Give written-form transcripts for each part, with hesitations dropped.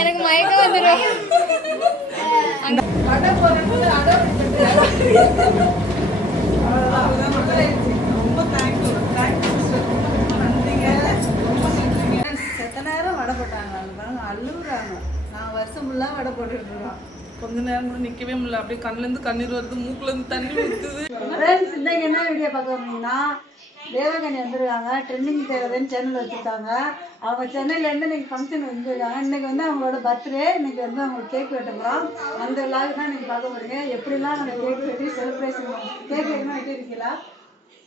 எனக்கு மயக்கம் வந்துடும். செத்த நேரம் வடை போட்டாங்க, அழுகுறாங்க. நான் வருஷம் ஃபுல்லாக வடை போட்டுட்டு இருக்கோம். கொஞ்ச நேரம் கூட நிக்கவே முடியல. அப்படியே கண்ணுலேருந்து கண்ணீர் வருது, மூக்குலேருந்து தண்ணி ஊற்றுது. இன்னைக்கு என்ன வீடியோ பார்க்க வந்தீங்கன்னா, தேவகனி வந்துருக்காங்க. ட்ரெண்டிங் தேவகன் சேனல் வச்சுருக்காங்க. அவங்க சென்னையிலேருந்து இன்னைக்கு ஃபங்க்ஷன் வந்துருக்காங்க. இன்னைக்கு வந்து அவங்களோட பர்த்டே. இன்னைக்கு வந்து அவங்க கேக் வெட்ட போகிறோம். அந்த விழாவுக்கு தான் இன்னைக்கு பார்க்க போறீங்க. எப்படிலாம் நம்ம கேக் வெட்டி செலிப்ரேஷன் கேக் என்ன வெட்டிருக்கீங்களா?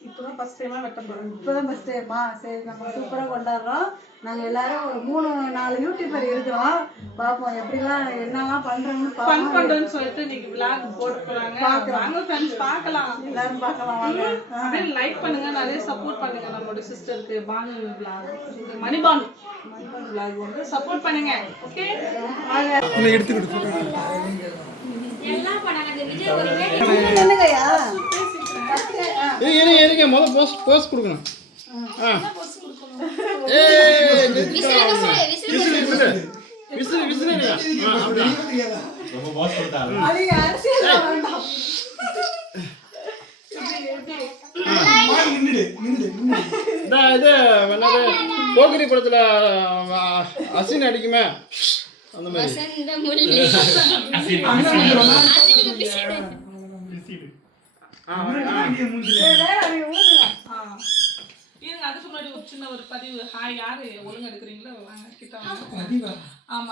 இப்போதான் ஃபர்ஸ்ட் டைமாக வெட்ட போகிறேன். இப்போதான் ஃபர்ஸ்ட் டைமா? சரி, நம்ம சூப்பராக கொண்டாடுறோம். நாங்கள் எல்லாரும் ஒரு 3-4 யூடியூபர் இருக்கிறோம். பார்ப்போம் எப்படிலாம் என்னெல்லாம் பண்ணுறோம்னு பண்ணுறோன்னு சொல்லிட்டு இன்னைக்கு விளாக் போட்டு போகிறாங்க. வாங்க ஃப்ரெண்ட்ஸ் பார்க்கலாம், எல்லாரும் பார்க்கலாம் வாங்க. அப்படியே லைக் பண்ணுங்க, நிறைய சப்போர்ட் பண்ணுங்க. நம்மளோட சிஸ்டருக்கு பானு விளாக், மணிபானு விளாக் வந்து சப்போர்ட் பண்ணுங்க. ஓகே, எடுத்து கொடுத்து எல்லாம் பண்ணாங்க. விஜய் ஒரு என்னங்கய்யா ஏங்க முதல்ல போஸ்ட் கொடுக்கணும். போக்கிரி படத்துல அசின் அடிக்குமே அந்த மாதிரி. அதுக்கு முன்னாடி ஒரு சின்ன ஒரு பதிவு. ஹாய், யாரு ஒழுங்கு எடுக்கிறீங்களோ வாங்க கிட்ட வாங்க. ஆமா,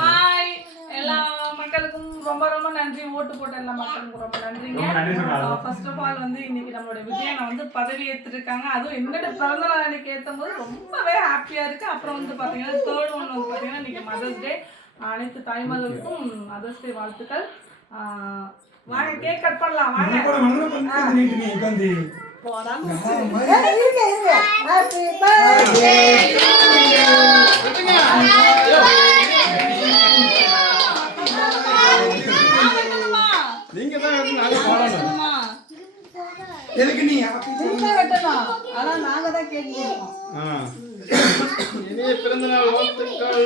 ஹாய் எல்லா மக்களுக்கும் ரொம்ப ரொம்ப நன்றி. ஓட்டு போட்ட எல்லா மக்களுக்கும் ரொம்ப நன்றிங்க. ஃபர்ஸ்ட் ஆஃப் ஆல் வந்து இன்னைக்கு நம்மளோட விஜயனை வந்து பதவி ஏற்றிருக்காங்க. அதுவும் என்னோட பிறந்த நாள் அன்னைக்கு ஏற்றும் போது ரொம்பவே ஹாப்பியா இருக்கு. அப்புறம் வந்து பாத்தீங்கன்னா தேர்ட் ஒன் வந்து பாத்தீங்கன்னா இன்னைக்கு மதர்ஸ் டே. அனைத்து தாய்மார்களுக்கும் மதர்ஸ் டே வாழ்த்துக்கள். வாங்க கேக் கட் பண்ணலாம் வாங்க. பிறந்த நாள் வாழ்த்துக்கள்.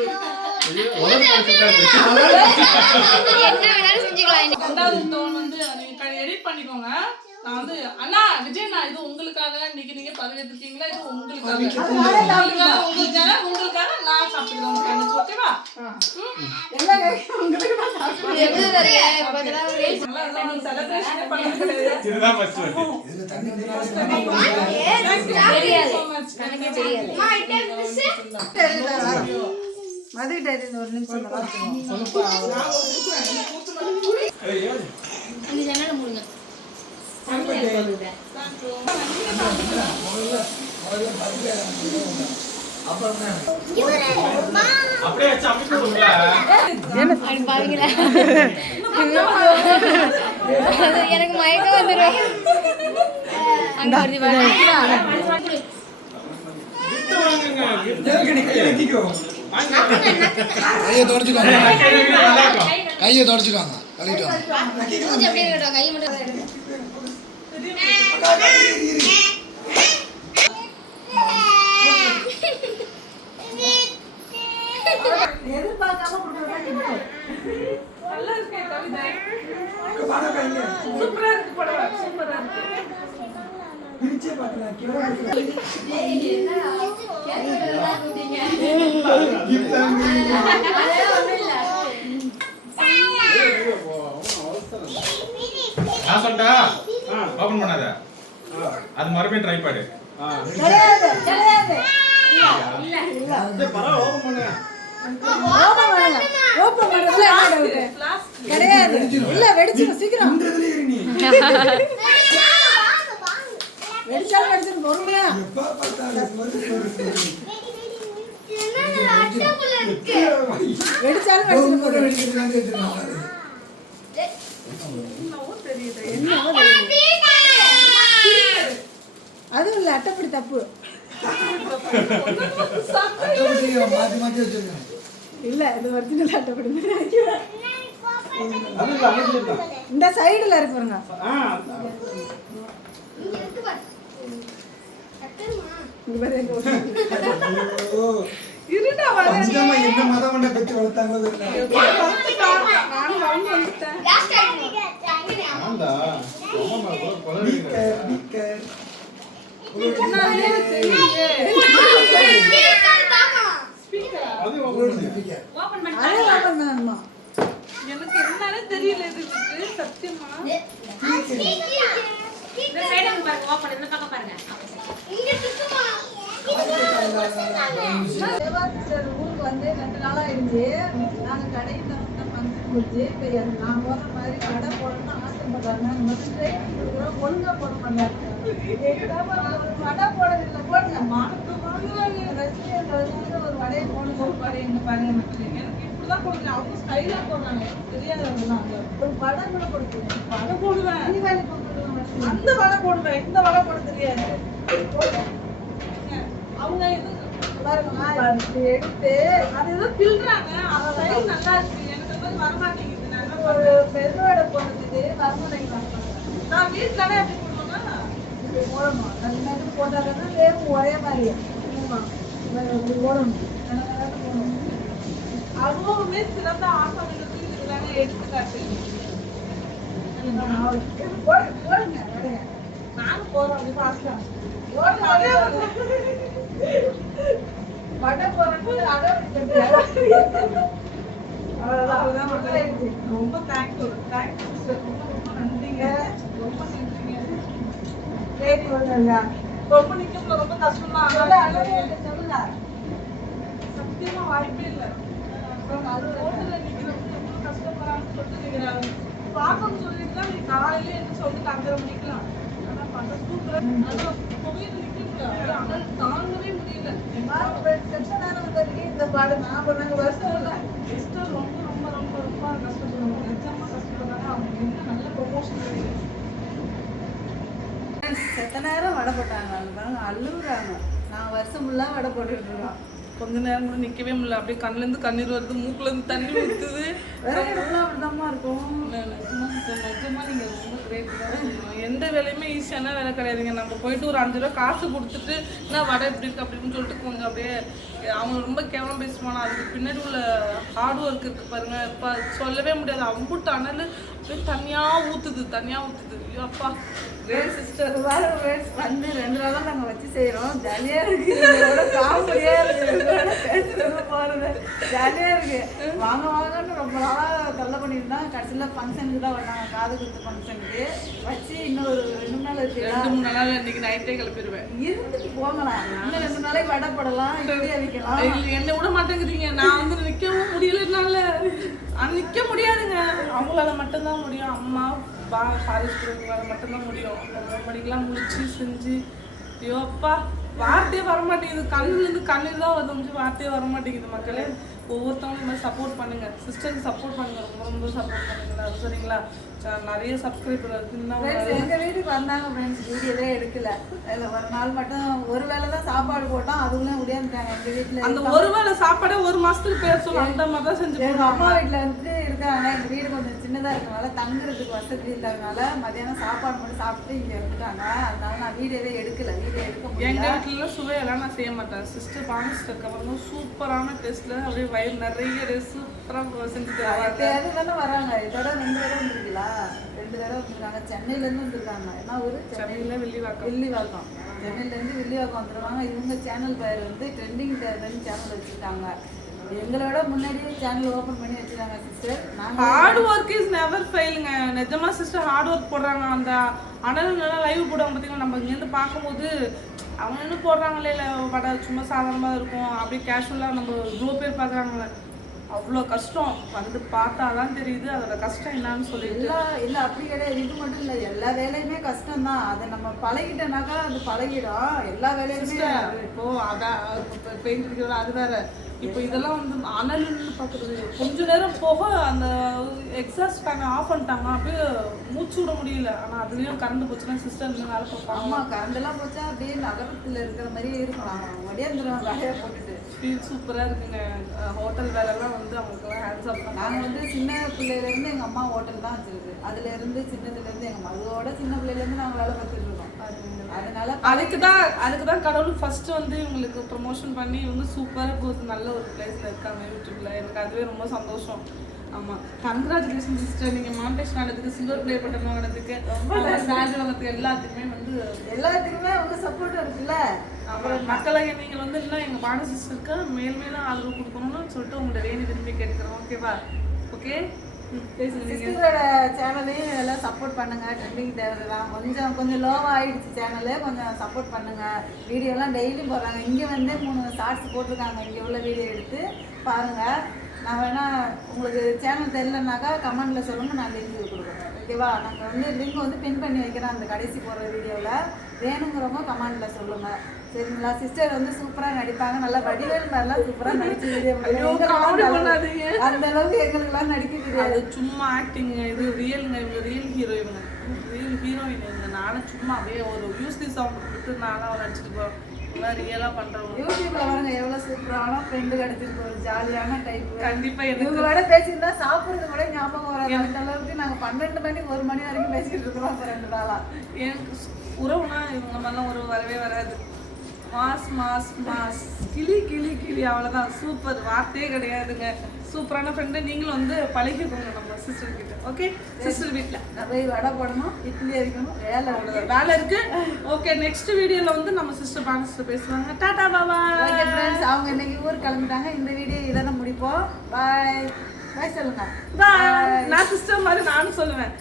எடிட் பண்ணிக்கோங்க. நான் வந்து அண்ணா விஜய், நான் இது உங்களுக்காக இன்னைக்கு நீங்க பதவி எடுத்துட்டீங்களா, இது உங்களுக்காக நான் சாப்பிட்டுக்கிறேன். ஓகேவா? ஒரு நிமிஷம் எனக்கு மயக்கம் வந்துடும். கையை தொடச்சுக்காங்க, கையை தொடச்சுக்காங்க. கை மட்டும் எதிர்பார்க்காம நல்லா இருக்கு கவிதை. சூப்பரா இருக்கு படம், சூப்பரா இருக்கு. பிரிச்சே பார்க்கலாம். நான் சொல்லிட்டா ஓபன் பண்ணாத, அது மறுபடியும் ட்ரை பாடு. கிடையாது கிடையாது, இல்ல இல்ல பரவ ஓபன் பண்ணு. ஓபன் பண்றதுல கிடையாது. இல்ல வெடிச்சிரும் சீக்கிரம். வெடிச்சாலும் வெடிச்சிரும் பொறுமையா. வெடிச்சாலும் வெடிச்சிரும். அதுவும் இல்ல அட்டைப்படி தப்பு இல்ல, இது ஒரிஜினல் அட்டைப்படி. இந்த சைடுல இருக்கு பாருங்க. இருடா வரேன். பஞ்சமா என்ன மதம் பண்ண பெற்று வளர்த்தாங்களோ தெரியல. நானும் வளர்ந்து வந்துட்டேன். ஆண்டா அம்மா பீக்கர் முன்னாடியே தெரியுது. அது உங்களுக்கு பீக்கர் ஓபன் பண்ணி அதே ஓப்பன் பண்ணணுமா? எனக்கு என்னன்னே தெரியல இதுக்கு சத்தியமா. இந்த சைடு வந்து பாருங்க, ஓபன் இந்த பக்கம் பாருங்க. தேவா சிஸ்டர் ஊருக்கு வந்து 2 நாளா இருந்துச்சு. நாங்க கடையில வந்து ஃபங்க்ஷன் வச்சு இப்போ நான் போடுற மாதிரி கடை போடணும்னு ஆசைப்படுறாங்க. முதல் ட்ரைனிங் கொடுக்குறோம், ஒழுங்கா போட மாட்டாங்க. வடை போடுறதில்ல, போடுங்க மானத்து வாங்குறாங்க. ரசிகர்கள் ஒரு வடையை போடுங்க, ஒரு வடையை பாருங்க பாருங்க மக்களே. எனக்கு இப்படிதான் போடுங்க. அவங்க ஸ்டைலா போடுறாங்க. எனக்கு தெரியாது அதெல்லாம். ஒரு வடை கூட கொடுக்குறோம். வடை போடுவேன். தீபாவளி பொங்கல் அந்த வடை போடுவேன். இந்த வடை போட தெரியாது. அவங்க எதுவும் எடுத்து அது ஏதோ கிள்றாங்க. அந்த ஸ்டைல் நல்லா இருக்கு. எனக்கு அந்த மாதிரி வரமாட்டேங்குது. நான் என்ன ஒரு பண்றது? பெருவடை போடுறதுக்கு வரமாட்டேங்க. நான் வீட்டுலனா எப்படி போடுவேன்னா இப்படி போடணும். ரெண்டு நேரம் போட்டாங்கன்னா வேகும் ஒரே மாதிரியே. இப்படி போடணும். போடணும். அதுவுமே சிறந்த ஆசனங்களுக்கு இதுதாங்க எடுத்துக்காட்டு. போடுங்க வடையை. நானும் போறோம் அப்படி ஃபாஸ்டா. வடை போடுறது அடை ரொம்ப தேங்க்யூ சிஸ்டர். ரொம்ப நன்றிங்க. ரொம்ப நன்றிங்க. சரி ஒண்ணுங்க. ரொம்ப நிக்க ரொம்ப கஷ்டமா சொல்லுங்க. சத்தியமா வாய்ப்பே இல்லை. ரோட்ல நிக்கிறவங்க எவ்வளவு கஷ்டப்படுறாங்கன்னு சொல்லிட்டு நீங்க பாக்கணும்னு சொல்லிட்டு தான் நீங்க காலையில என்ன சொல்லிட்டு 5:30 மணிக்கெல்லாம். ஆனா பண்ற சூப்பரா அதுவும் புகையில நிக்க முடியாது. ஆனால் தாங்கவே முடியல. இந்த பாடு நான் பண்ணாங்க வருஷம் இல்லை. சிஸ்டர் ரொம்ப ரொம்ப ரொம்ப ரொம்ப கஷ்டப்படுவாங்க. நிஜமா கஷ்டப்படுறாங்க. அவங்க என்ன நல்ல ப்ரொமோஷன் கிடைக்கும். செத்த நேரம் வடை போட்டாங்க. அழுகுறாங்க. நான் வருஷம் ஃபுல்லாக வடை போட்டுட்டு இருக்கோம். கொஞ்ச நேரம் கூட நிக்கவே முடியல. அப்படியே கண்ணுல இருந்து கண்ணீர் வருது, மூக்குல இருந்து தண்ணி ஊத்துது. வேற இடம்லாம் அப்படிதாம்மா இருக்கும். நிஜமா நீங்க ரொம்ப கிரேட் தான் சொல்லணும். எந்த வேலையுமே ஈஸியான வேலை கிடையாதுங்க. நம்ம போயிட்டு ஒரு 5 ரூபா காசு கொடுத்துட்டு என்ன வடை எப்படி இருக்கு அப்படின்னு சொல்லிட்டு கொஞ்சம் அப்படியே அவங்க ரொம்ப கேவலம் பேசுவாங்க. அதுக்கு பின்னாடி உள்ள ஹார்ட் ஒர்க் இருக்கு பாருங்க. இப்போ சொல்லவே முடியாது. அம்புட்டு அனல் அப்படியே தனியா ஊத்துது. ஐயோ அப்பா கிரேட் சிஸ்டர். வந்து 2 நாளாக நாங்கள் வச்சு செய்கிறோம். ஜாலியாக இருக்கு. காமெடியாக இருக்கு. போகிறது ஜாலியாக இருக்கு. வாங்கன்னு ரொம்ப நாளாக தொல்லை பண்ணியிருந்தோம். கடைசியில் ஃபங்க்ஷனுக்கு தான் வந்தாங்க. காது குத்து ஃபங்க்ஷனுக்கு வச்சு இன்னும் ஒரு 2 நாள் வச்சு 2-3 நாள் இன்னைக்கு நைட்டே கிளப்பிடுவேன். இருந்துட்டு போங்கலாம். இன்னும் 2 நாளைக்கு வடை போடலாம், இட்லி அவிக்கலாம். என்ன விட மாட்டேங்கிறீங்க. நான் வந்து நிற்கவும் முடியலனால நிற்க முடியாதுங்க. அவங்களால மட்டும்தான் முடியும். அம்மா ஃபாரஸ்ட் மட்டும்தான் முடியும். 9 மணிக்கெல்லாம் முடிச்சு செஞ்சு ஐயோ அப்பா வார்த்தையே வரமாட்டேங்குது. கண்ணுலேருந்து கண்ணீர் தான் வந்து வார்த்தையே வரமாட்டேங்குது. மக்களே ஒவ்வொருத்தவங்களும் இந்த மாதிரி சப்போர்ட் பண்ணுங்க. சிஸ்டருக்கு சப்போர்ட் பண்ணுங்க. ரொம்ப ரொம்ப சப்போர்ட் பண்ணுங்க. அது சரிங்களா? நிறைய சப்ஸ்கிரைபர் இருக்குன்னா எங்கள் வீட்டுக்கு வந்தாங்க ஃப்ரெண்ட்ஸ். வீடியோவே எடுக்கல. அதில் ஒரு நாள் மட்டும் ஒரு வேளை தான் சாப்பாடு போட்டோம். அதுக்குள்ளே முடியாதுட்டாங்க. எங்கள் வீட்டில் அந்த ஒரு வேளை சாப்பாடே 1 மாசத்துக்கு பேர் சொல்லும். அந்த மாதிரி தான் செஞ்சு எங்கள் அம்மா வீட்டில் வந்து இருக்காங்க. எங்கள் வீடு கொஞ்சம் சின்னதாக இருக்கனால தங்குறதுக்கு வசதி இல்லாதனால மதியானம் சாப்பாடு மட்டும் சாப்பிட்டு இங்கே இருந்துட்டாங்க. அதனால நான் வீடியோவே எடுக்கல. வீடியோ எடுக்க முடியல. எங்கள் வீட்டிலலாம் சுவையெல்லாம் நான் செய்ய மாட்டேன். சிஸ்டர் பானிஸ்டருக்கு அப்புறம் சூப்பரான டேஸ்ட்டில் அப்படியே வயிறு நிறைய சூப்பராக செஞ்சு தருவாங்க. எப்பயாவது தானே வராங்க. இதோட 2 தடவை வந்துருக்கீங்களா? 2 தடவை வந்துருக்காங்க. சென்னையிலேருந்து வந்துருக்காங்க. ஏன்னா ஒரு சென்னையில் வில்லிவாக்கம். சென்னையிலேருந்து வில்லிவாக்கம் வந்துடுவாங்க. இவங்க சேனல் பேர் வந்து ட்ரெண்டிங் டேலண்ட் சேனல் வச்சுருக்காங்க. எங்களோட முன்னாடியே சேனல் ஓப்பன் பண்ணி வச்சுருக்காங்க சிஸ்டர். நாங்கள் ஹார்ட் ஒர்க் இஸ் நெவர் ஃபெயிலுங்க. நிஜமா சிஸ்டர் ஹார்ட் ஒர்க் போடுறாங்க. அந்த அனல் லைவ் போடுவாங்க பார்த்தீங்கன்னா, நம்ம இங்கேருந்து பார்க்கும்போது அவங்க என்ன போடுறாங்களே இல்லை பட சும்மா சாதாரணமாக இருக்கும். அப்படியே கேஷுவலாக நம்ம இவ்வளோ பேர் பார்க்குறாங்களே. அவ்வளோ கஷ்டம் வந்து பார்த்தா தான் தெரியுது அதோட கஷ்டம் என்னன்னு சொல்லிட்டு. இல்லை அப்படி கிடையாது. இது மட்டும் இல்லை, எல்லா வேலையுமே கஷ்டம் தான். அதை நம்ம பழகிட்டோம்னாக்கா அது பழகிடும். எல்லா வேலையுமே இப்போ அதான் பெயிண்ட் அடிக்கிறது அது வேற. இப்போ இதெல்லாம் வந்து அனல்னு பார்க்குறது கொஞ்ச நேரம் போக அந்த எக்ஸாஸ்ட் ஃபேனை ஆஃப் பண்ணிட்டாங்க. அப்படியே மூச்சு விட முடியல. ஆனால் அதுலேயும் கரண்ட் போச்சுன்னா சிஸ்டம் வேலை பார்ப்பாங்க. ஆமாம், கரண்டெல்லாம் போச்சா அப்படியே நகரத்தில் இருக்கிற மாதிரியே இருக்கலாம். வடியாந்துருவாங்க வேலையை போட்டுட்டு. ஃபீல் சூப்பராக இருக்குங்க. ஹோட்டல் வேலைலாம் வந்து அவங்களுக்குலாம் ஹேண்ட்ஸ் அப். நாங்கள் வந்து சின்ன பிள்ளையிலேருந்து எங்கள் அம்மா ஹோட்டல் தான் வச்சுருக்கு. அதுலேருந்து சின்னதுலேருந்து எங்கள் அம்மா அதோட சின்ன பிள்ளையிலேருந்து நாங்கள் வேலை பார்த்துட்டு இருக்கோம். அதனால அதுக்கு தான் கடவுள் ஃபர்ஸ்ட் வந்து இவங்களுக்கு ப்ரொமோஷன் பண்ணி இவங்க சூப்பராக போகுது, நல்ல ஒரு பிளேஸ்ல இருக்காங்க யூடியூப்ல. எனக்கு அதுவே ரொம்ப சந்தோஷம். ஆமா, கங்க்ராச்சுலேஷன் சிஸ்டர். நீங்க மானிட்டேஷன் ஆனதுக்கு, சில்வர் ப்ளே பட்டன் வாங்கினதுக்கு, சேலரி வாங்கினதுக்கு எல்லாத்துக்குமே அவங்க சப்போர்ட் இருக்குல்ல. அப்புறம் மக்களை நீங்கள் வந்து இல்லை எங்கள் பானு சிஸ்டருக்கு மேலும் ஆதரவு கொடுக்கணும்னு சொல்லிட்டு உங்களோட வேணி விரும்பி கேட்குறோம். ஓகேவா? ஓகே, சிஸ்டரோட சேனலையும் எல்லாம் சப்போர்ட் பண்ணுங்க. ட்ரெண்டிங் தேவைதான் கொஞ்சம் லோவாக ஆயிடுச்சு சேனலு, கொஞ்சம் சப்போர்ட் பண்ணுங்க. வீடியோலாம் டெய்லியும் போடுறாங்க. இங்கே வந்து 3 ஷார்ட்ஸ் போட்டிருக்காங்க. இங்கே உள்ள வீடியோ எடுத்து பாருங்க. நான் வேணா உங்களுக்கு சேனல் தெரியலனாக்கா கமெண்ட்ல சொல்லுங்க, நான் லிங்க் கொடுக்குறேன். ஓகேவா? நாங்கள் வந்து லிங்க் வந்து பின் பண்ணி வைக்கிறேன் அந்த கடைசி போடுற வீடியோவில். வேணுங்கிறவங்க கமெண்ட்ல சொல்லுங்க. சரிங்களா? சிஸ்டர் வந்து சூப்பராக நடிப்பாங்க. நல்லா வடிவேல் மாதிரிலாம் சூப்பராக நடிச்சு வீடியோ அந்த அளவுக்கு எங்களுக்குலாம் நடிக்க தெரியாது. சும்மா ஆக்டிங், இது ரியலுங்க. இவங்க ரியல் ஹீரோயின் இவங்க. நானும் சும்மா அப்படியே ஒரு யூஸ்லி சவுண்ட் கொடுத்து நானும் நடிச்சிட்டு போகிறோம். ரியலாக பண்ணுறோம். யூடியூப்ல பாருங்க எவ்வளோ சூப்பரான ஃப்ரெண்டு கிடைச்சிருக்கு, ஒரு ஜாலியான டைப். கண்டிப்பாக இவங்களோட பேசியிருந்தா சாப்பிட்றது கூட ஞாபகம் வராது. அந்த அளவுக்கு நாங்கள் 12 மணி 1 மணி வரைக்கும் பேசிக்கிட்டு இருக்கிறோம். இப்போ 2 நாளாக எனக்கு உறவுனா இவங்க மாதிரிலாம் உறவு வரவே வராது. மாஸ் மாஸ் மாஸ் கிளி கிளி கிளி, அவ்வளோதான். சூப்பர், வார்த்தையே கிடையாதுங்க. சூப்பரான ஃப்ரெண்டு. நீங்களும் வந்து பழகிக்கோங்க நம்ம சிஸ்டர் கிட்ட. ஓகே, சிஸ்டர் வீட்டில் நிறைய வடை போடணும், இட்லி அரிக்கணும், வேலை இருக்கு. ஓகே, நெக்ஸ்ட் வீடியோவில் வந்து நம்ம சிஸ்டர் பானு பேசுவாங்க. டாடா பாபா. ஓகே ஃப்ரெண்ட்ஸ், அவங்க இன்னைக்கு ஊருக்கு கிளம்பிட்டாங்க. இந்த வீடியோ இதெல்லாம் முடிப்போம். பாய் பாய் சொல்லுங்க. பாய். நான் சிஸ்டர் மாதிரி நானும் சொல்லுவேன்.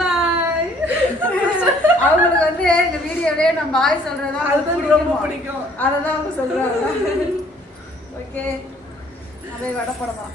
பாய். அவங்களுக்கு வந்து எங்க வீடியோலயே நான் பாய் சொல்றதா அது ரொம்ப பிடிக்கும். அதை தான் அவங்க சொல்றாங்க. ஓகே, அப்படியே வடை போடலாம்.